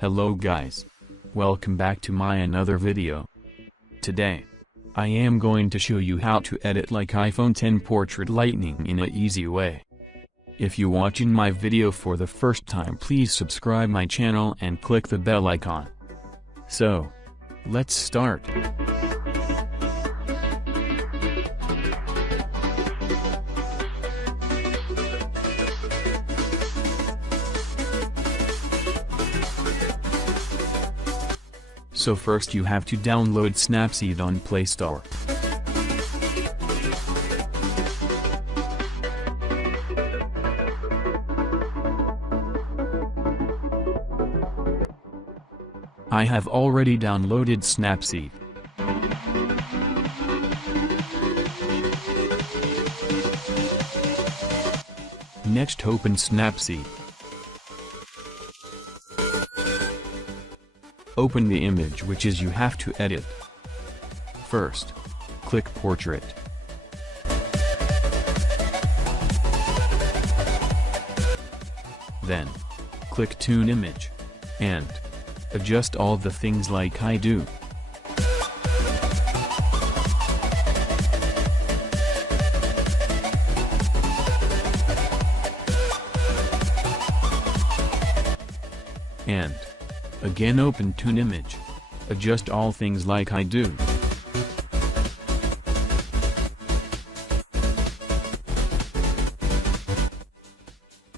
Hello guys. Welcome back to my another video. Today, I am going to show you how to edit like iPhone X portrait lighting in a easy way. If you watching my video for the first time, please subscribe my channel and click the bell icon. So, let's start. So first you have to download Snapseed on Play Store. I have already downloaded Snapseed. Next open Snapseed. Open the image which is you have to edit. First, click Portrait. Then, click Tune Image. And adjust all the things like I do. And again open Tune Image. Adjust all things like I do.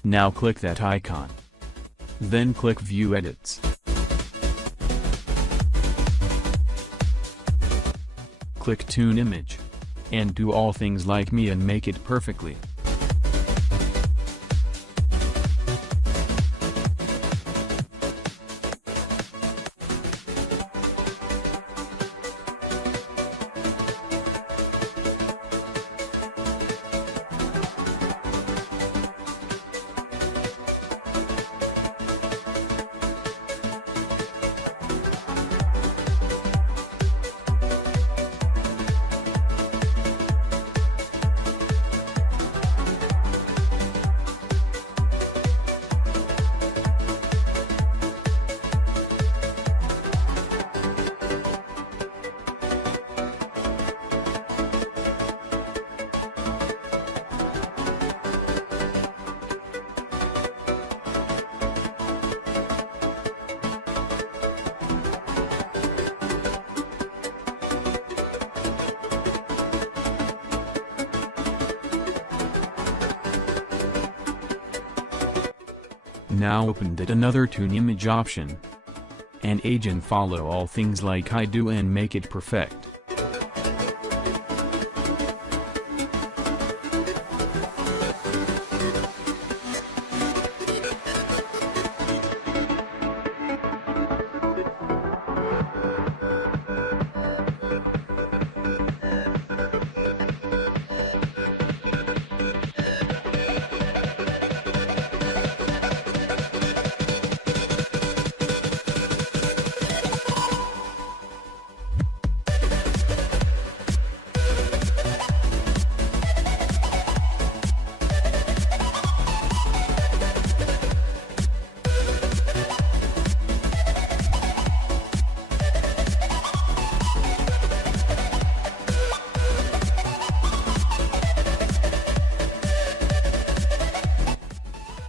Now click that icon. Then click View Edits. Click Tune Image. And do all things like me and make it perfectly. Now open that another Tune Image option. And agent follow all things like I do and make it perfect.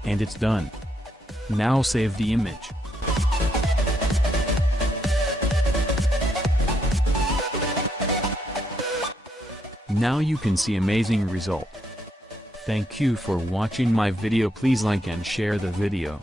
And it's done. Now save the image. Now you can see amazing result. Thank you for watching my video. Please like and share the video.